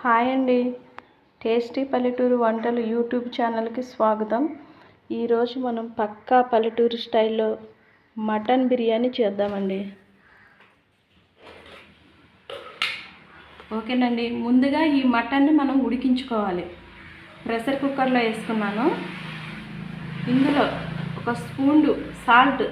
Hi అండి, tasty పల్లెటూరు వంటలు యూట్యూబ్ ఛానల్కి స్వాగతం. ఈరోజు మనం పక్కా పల్లెటూరు స్టైల్లో మటన్ బిర్యానీ చేద్దామండి. ఓకేనండి, ముందుగా ఈ మటన్ని మనం ఉడికించుకోవాలి. ప్రెషర్ కుక్కర్లో వేసుకున్నాను. ఇందులో ఒక స్పూన్ సాల్ట్,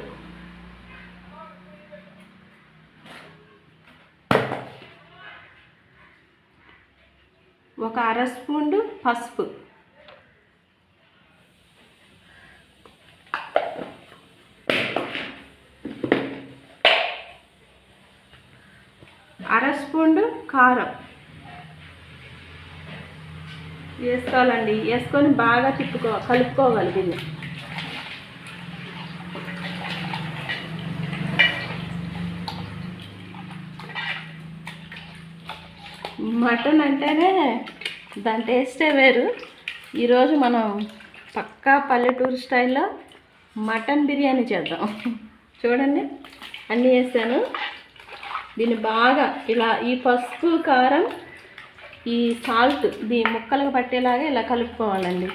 ఒక అర స్పూన్ పసుపు, అర స్పూన్ కారం వేసుకోవాలండి. వేసుకొని బాగా కలుపుకోవాలి దీన్ని. మటన్ అంటేనే దాని టేస్టే వేరు. ఈరోజు మనం పక్కా పల్లెటూరు స్టైల్లో మటన్ బిర్యానీ చేద్దాం. చూడండి, అన్నీ వేసాను. దీన్ని బాగా ఇలా ఈ పసుపు, కారం, ఈ సాల్ట్ దీని ముక్కలకు పట్టేలాగా ఇలా కలుపుకోవాలండి.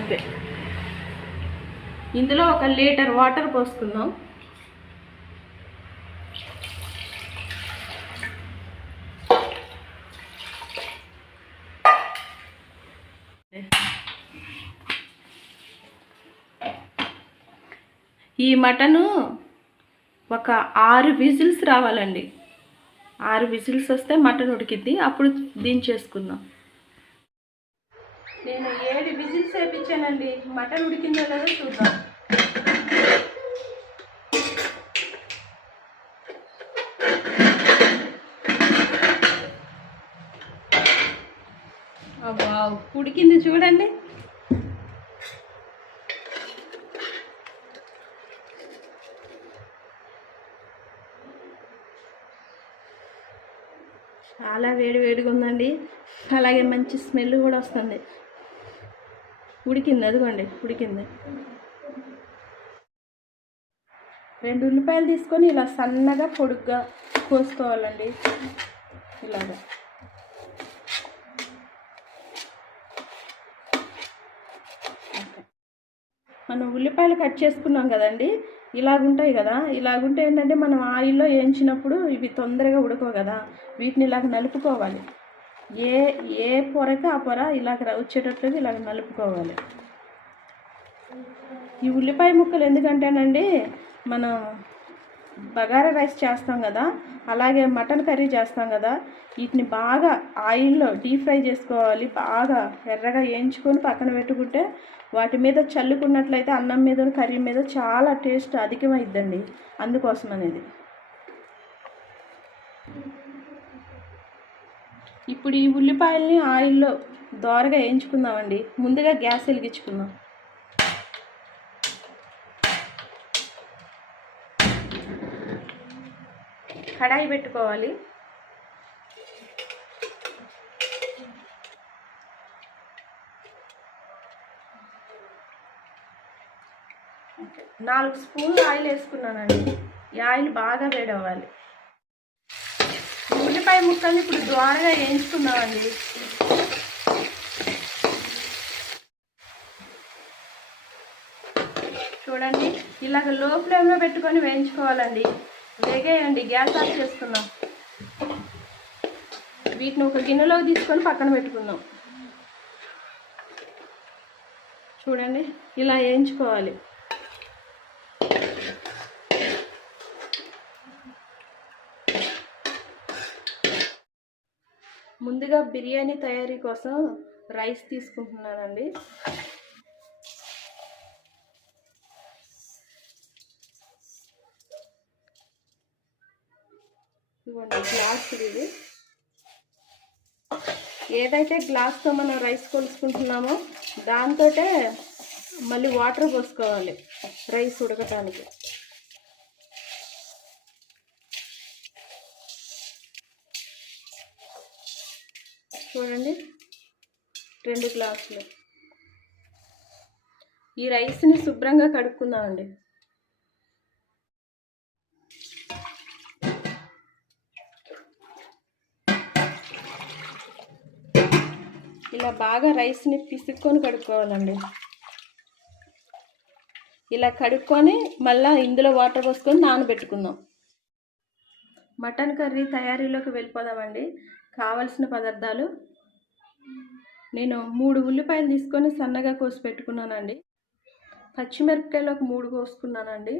ఓకే, ఇందులో 1 లీటర్ వాటర్ పోసుకుందాం. ఈ మటను ఒక 6 విజిల్స్ రావాలండి. 6 విజిల్స్ వస్తే మటన్ ఉడికిద్ది. అప్పుడు దించేసుకుందాం. నేను 7 విజిల్స్ వేయించానండి. మటన్ ఉడికిందో లేదో చూద్దాం. వావ్, ఉడికింది చూడండి. చాలా వేడిగా ఉందండి. అలాగే మంచి స్మెల్ కూడా వస్తుంది. ఉడికింది, అదిగోండి ఉడికింది. 2 ఉల్లిపాయలు తీసుకొని ఇలా సన్నగా పొడుగ్గా కోసుకోవాలండి. ఇలాగా మనం ఉల్లిపాయలు కట్ చేసుకున్నాం కదండి, ఇలాగుంటాయి కదా. ఇలాగుంటే ఏంటంటే మనం ఆయిల్లో వేయించినప్పుడు ఇవి తొందరగా ఉడకవు కదా. వీటిని ఇలాగ నలుపుకోవాలి. ఏ పొరకి ఆ పొర ఇలాగ వచ్చేటట్టుగా ఇలాగ నలుపుకోవాలి. ఈ ఉల్లిపాయ ముక్కలు ఎందుకంటేనండి, మనం బగారా రైస్ చేస్తాం కదా, అలాగే మటన్ కర్రీ చేస్తాం కదా, వీటిని బాగా ఆయిల్లో డీప్ ఫ్రై చేసుకోవాలి. బాగా ఎర్రగా వేయించుకొని పక్కన పెట్టుకుంటే వాటి మీద చల్లుకున్నట్లయితే అన్నం మీద, కర్రీ మీద చాలా టేస్ట్ అధికమైద్దండి. అందుకోసం అనేది ఇప్పుడు ఈ ఉల్లిపాయల్ని ఆయిల్లో దోరగా వేయించుకుందామండి. ముందుగా గ్యాస్ వెలిగించుకుందాం. కడాయి పెట్టుకోవాలి. నాలుగు స్పూన్లు ఆయిల్ వేసుకున్నానండి. ఈ ఆయిల్ బాగా వేడవ్వాలి. ఉల్లిపాయ ముక్కల్ని ఇప్పుడు ద్వారగా వేయించుకుందామండి. చూడండి, ఇలాగ లో ఫ్లేమ్లో పెట్టుకొని వేయించుకోవాలండి. వేగేయండి. గ్యాస్ ఆఫ్ చేసుకుందాం. వీటిని ఒక గిన్నెలో తీసుకొని పక్కన పెట్టుకుందాం. చూడండి, ఇలా వేయించుకోవాలి. ముందుగా బిర్యానీ తయారీ కోసం రైస్ తీసుకుంటున్నానండి. ఇవ్వండి గ్లాస్. ఇది ఏదైతే గ్లాస్తో మనం రైస్ కొలుసుకుంటున్నామో దాంతో మళ్ళీ వాటర్ పోసుకోవాలి రైస్ ఉడకటానికి. చూడండి, 2 గ్లాసులు. ఈ రైస్ని శుభ్రంగా కడుక్కుందామండి. ఇలా బాగా రైస్ని పిసుక్కొని కడుక్కోవాలండి. ఇలా కడుక్కొని మళ్ళీ ఇందులో వాటర్ పోసుకొని నానబెట్టుకుందాం. మటన్ కర్రీ తయారీలోకి వెళ్ళిపోదామండి. కావలసిన పదార్థాలు: నేను 3 ఉల్లిపాయలు తీసుకొని సన్నగా కోసి పెట్టుకున్నానండి. పచ్చిమిరపకాయలు ఒక 3 కోసుకున్నానండి.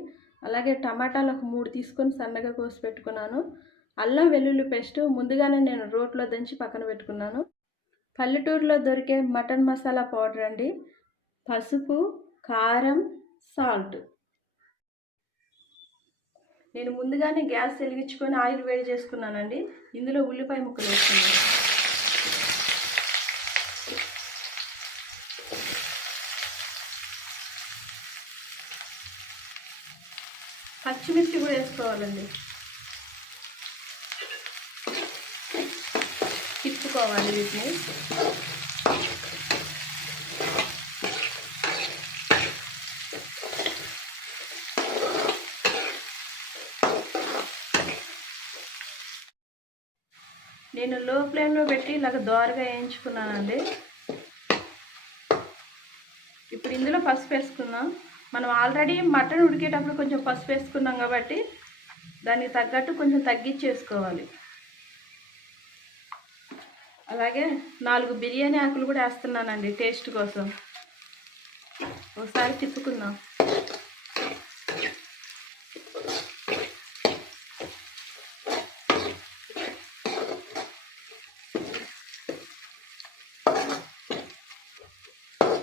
అలాగే టమాటాలు ఒక 3 తీసుకొని సన్నగా కోసి పెట్టుకున్నాను. అల్లం వెల్లుల్లి పేస్ట్ ముందుగానే నేను రోట్లో దంచి పక్కన పెట్టుకున్నాను. పల్లెటూరులో దొరికే మటన్ మసాలా పౌడర్ అండి. పసుపు, కారం, సాల్ట్. నేను ముందుగానే గ్యాస్ వెలిగించుకొని ఆయిల్ వేడి చేసుకున్నానండి. ఇందులో ఉల్లిపాయ ముక్కలు వేసుకున్నాను. పచ్చిమిర్చి కూడా వేసుకోవాలండి. తిప్పుకోవాలి వీటిని. నేను లో ఫ్లేమ్లో పెట్టి ఇలాగ దోరగా వేయించుకున్నానండి. ఇప్పుడు ఇందులో పసుపు వేసుకుందాం. మనం ఆల్రెడీ మటన్ ఉడికేటప్పుడు కొంచెం పసుపు వేసుకున్నాం కాబట్టి దానికి తగ్గట్టు కొంచెం తగ్గించేసుకోవాలి. అలాగే 4 బిర్యానీ ఆకులు కూడా వేస్తున్నానండి టేస్ట్ కోసం. ఒకసారి తిప్పుకుందాం.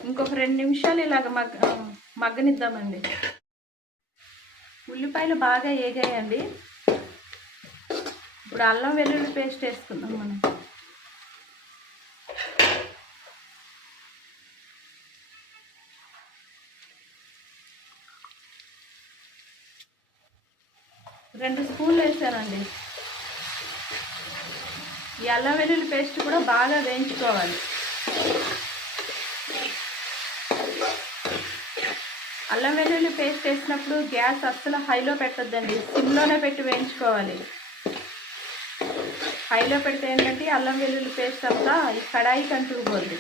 ఇంకొక 2 నిమిషాలు ఇలాగ మగ్గనిద్దామండి. ఉల్లిపాయలు బాగా వేగాయండి. ఇప్పుడు అల్లం వెల్లుల్లి పేస్ట్ వేసుకుందాం మనం. రెండు స్పూన్లు వేసానండి. ఈ అల్లం వెల్లుల్లి పేస్ట్ కూడా బాగా వేయించుకోవాలి. అల్లం వెల్లుల్లి పేస్ట్ వేసినప్పుడు గ్యాస్ అస్సలు హైలో పెట్టద్దండి, సిమ్లోనే పెట్టి వేయించుకోవాలి. హైలో పెడితే ఏంటంటే అల్లం వెల్లుల్లి పేస్ట్ అంతా ఈ కడాయికి అంటుకుపోద్ది.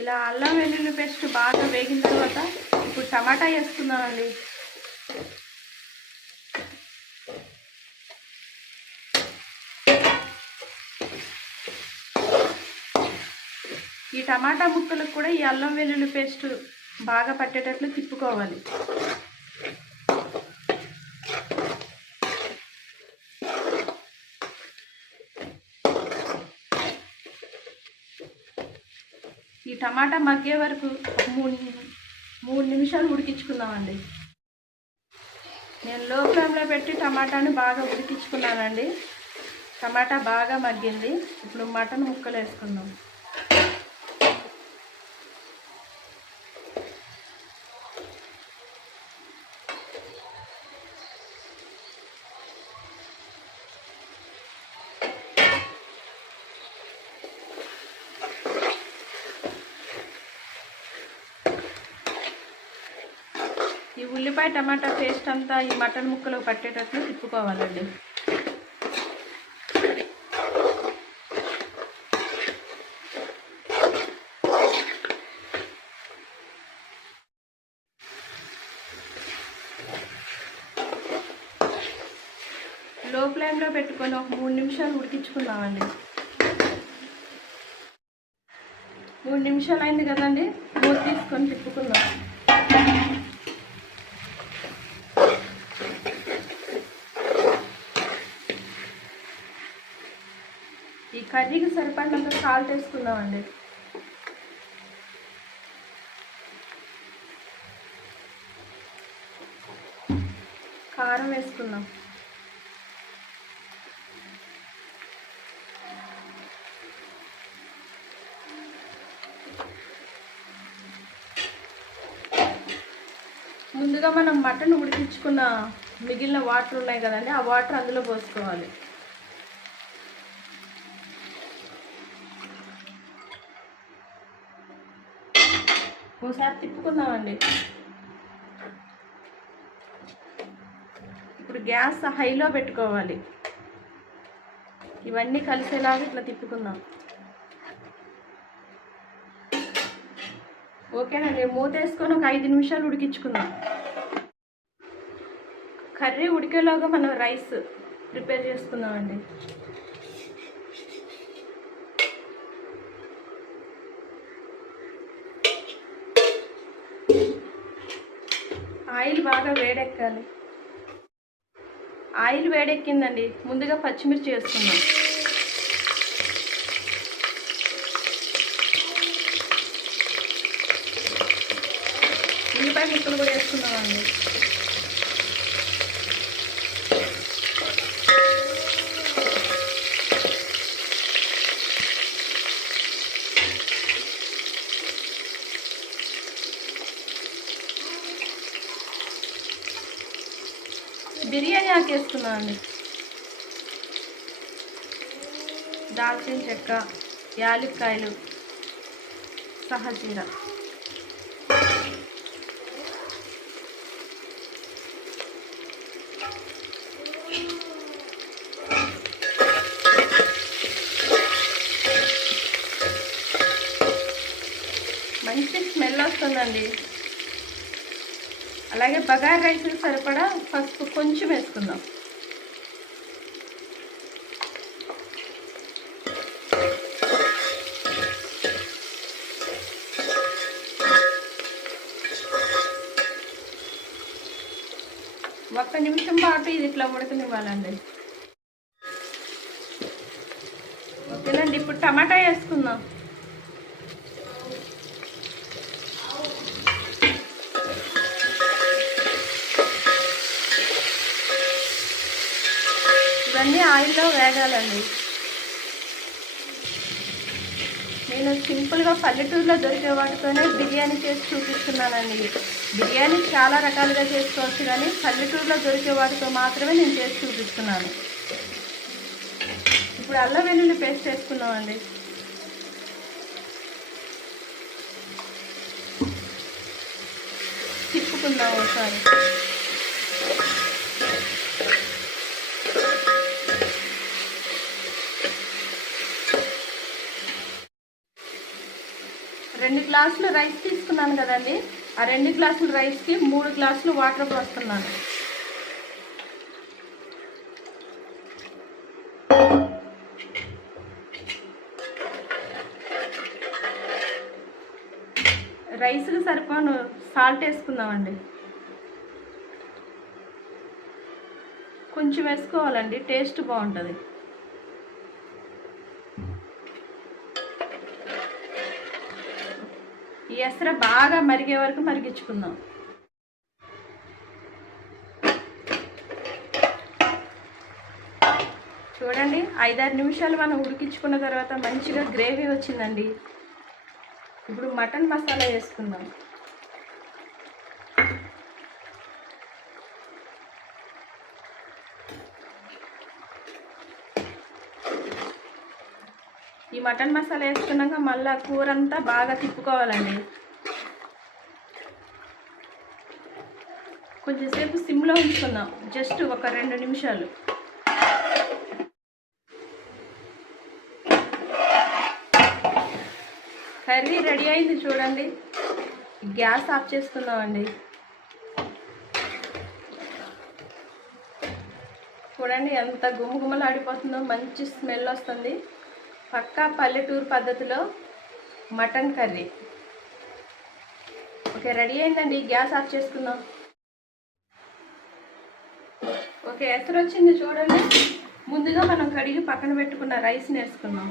ఇలా అల్లం వెల్లుల్లి పేస్ట్ బాగా వేగిన తర్వాత ఇప్పుడు టమాటా వేసుకుందామండి. ఈ టమాటా ముక్కలకు కూడా ఈ అల్లం వెల్లుల్లి పేస్ట్ బాగా పట్టేటట్లు తిప్పుకోవాలి. ఈ టమాటా మగ్గే వరకు 3 నిమిషాలు ఉడికించుకుందామండి. నేను లో ఫ్లేమ్లో పెట్టి టమాటాని బాగా ఉడికించుకున్నానండి. టమాటా బాగా మగ్గింది. ఇప్పుడు మటన్ ముక్కలు వేసుకుందాం. ఈ ఉల్లిపాయ టమాటా పేస్ట్ అంతా ఈ మటన్ ముక్కలు పట్టేటట్లు తిప్పుకోవాలండి. లో ఫ్లేమ్లో పెట్టుకొని ఒక 3 నిమిషాలు ఉడికించుకుందామండి. 3 నిమిషాలు అయింది కదండి, మూత తీసుకొని తిప్పుకుందాం. ఈ కర్రీకి సరిపడినంత సాల్ట్ వేసుకుందామండి. కారం వేసుకుందాం. ముందుగా మనం మటన్ ఉడికించుకున్న మిగిలిన వాటర్ ఉన్నాయి కదండి, ఆ వాటర్ అందులో పోసుకోవాలి. ఒకసారి తిప్పుకుందామండి. గ్యాస్ హైలో పెట్టుకోవాలి. ఇవన్నీ కలిసేలాగా ఇట్లా తిప్పుకుందాం. ఓకేనండి, మూత వేసుకొని ఒక 5 నిమిషాలు ఉడికించుకుందాం. కర్రీ ఉడికేలోగా మనం రైస్ ప్రిపేర్ చేసుకుందామండి. ఆయిల్ బాగా వేడెక్కాలి. ఆయిల్ వేడెక్కిందండి. ముందుగా పచ్చిమిర్చి వేసుకుందాం. ఉల్లిపాయ ముక్కలు కూడా వేసుకుందామండి. బిర్యానీ ఆకు వేసుకున్నామండి. దాల్చిన చెక్క, యాలక్కాయలు, సహజీరా. మంచి స్మెల్ వస్తుందండి. అలాగే బగారా రైస్కి సరిపడా పసుపు కొంచెం వేసుకుందాం. ఒక్క నిమిషం పాటు ఇది ఇట్లా ఉడకనివ్వాలండి. ఓకేనండి, ఇప్పుడు టమాటా వేసుకుందాం. ఇవన్నీ ఆయిల్లో వేగాలండి. నేను సింపుల్గా పల్లెటూరులో దొరికే వాటితోనే బిర్యానీ చేసి చూపిస్తున్నానండి. బిర్యానీ చాలా రకాలుగా చేసుకోవచ్చు, కానీ పల్లెటూరులో దొరికే వాటితో మాత్రమే నేను చేసి చూపిస్తున్నాను. ఇప్పుడు అల్లం వెల్లుల్లి పేస్ట్ వేసుకున్నామండి. తిప్పుకుందాం ఒకసారి. రెండు గ్లాసులు రైస్ తీసుకున్నాను కదండి. ఆ 2 గ్లాసుల రైస్కి 3 గ్లాసులు వాటర్ పోస్తున్నాను. రైస్కి సరిపోను సాల్ట్ వేసుకుందామండి. కొంచెం వేసుకోవాలండి, టేస్ట్ బాగుంటుంది. ఈ ఎసర బాగా మరిగే వరకు మరిగించుకుందాం. చూడండి, 5-6 నిమిషాలు మనం ఉడికించుకున్న తర్వాత మంచిగా గ్రేవీ వచ్చిందండి. ఇప్పుడు మటన్ మసాలా వేసుకుందాం. ఈ మటన్ మసాలా వేసుకున్నాక మళ్ళీ కూర అంతా బాగా తిప్పుకోవాలండి. కొంచెంసేపు సిమ్లో ఉంచుకుందాం, జస్ట్ ఒక 2 నిమిషాలు. కర్రీ రెడీ అయింది చూడండి. గ్యాస్ ఆఫ్ చేసుకుందామండి. చూడండి ఎంత గుమగుమలాడిపోతుందో, మంచి స్మెల్ వస్తుంది. పక్కా పల్లెటూరు పద్ధతిలో మటన్ కర్రీ. ఓకే, రెడీ అయిందండి. గ్యాస్ ఆఫ్ చేసుకుందాం. ఓకే, ఎసరు వచ్చింది చూడండి. ముందుగా మనం కడిగి పక్కన పెట్టుకున్న రైస్ని వేసుకుందాం.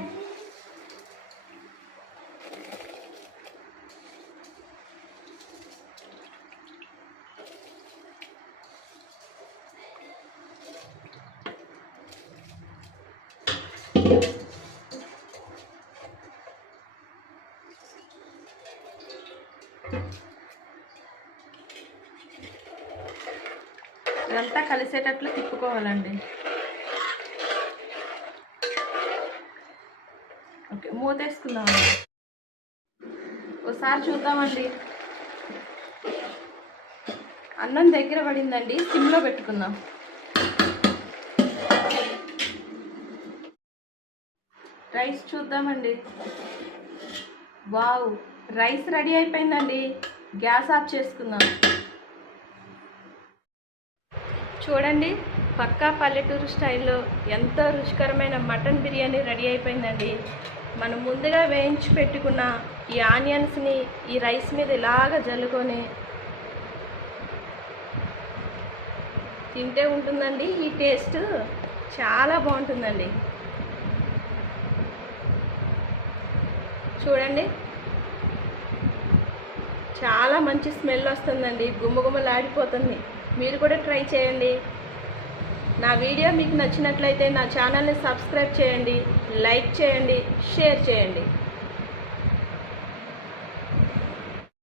ఇదంతా కలిసేటట్లు తిప్పుకోవాలండి. ఓకే, మూత వేసుకుందామండి. ఒకసారి చూద్దామండి. అన్నం దగ్గర పడిందండి, సిమ్లో పెట్టుకుందాం. రైస్ చూద్దామండి. వావ్, రైస్ రెడీ అయిపోయిందండి. గ్యాస్ ఆఫ్ చేసుకుందాం. చూడండి, పక్కా పల్లెటూరు స్టైల్లో ఎంతో రుచికరమైన మటన్ బిర్యానీ రెడీ అయిపోయిందండి. మనం ముందుగా వేయించి పెట్టుకున్న ఈ ఆనియన్స్ని ఈ రైస్ మీద ఇలాగ జల్లుకొని తింటే ఉంటుందండి. ఈ టేస్ట్ చాలా బాగుంటుందండి. చూడండి, చాలా మంచి స్మెల్ వస్తుందండి. గుమ్మగుమ్మలాడిపోతుంది. మీరు కూడా ట్రై చేయండి. నా వీడియో మీకు నచ్చినట్లయితే నా ఛానల్ని సబ్స్క్రైబ్ చేయండి, లైక్ చేయండి, షేర్ చేయండి.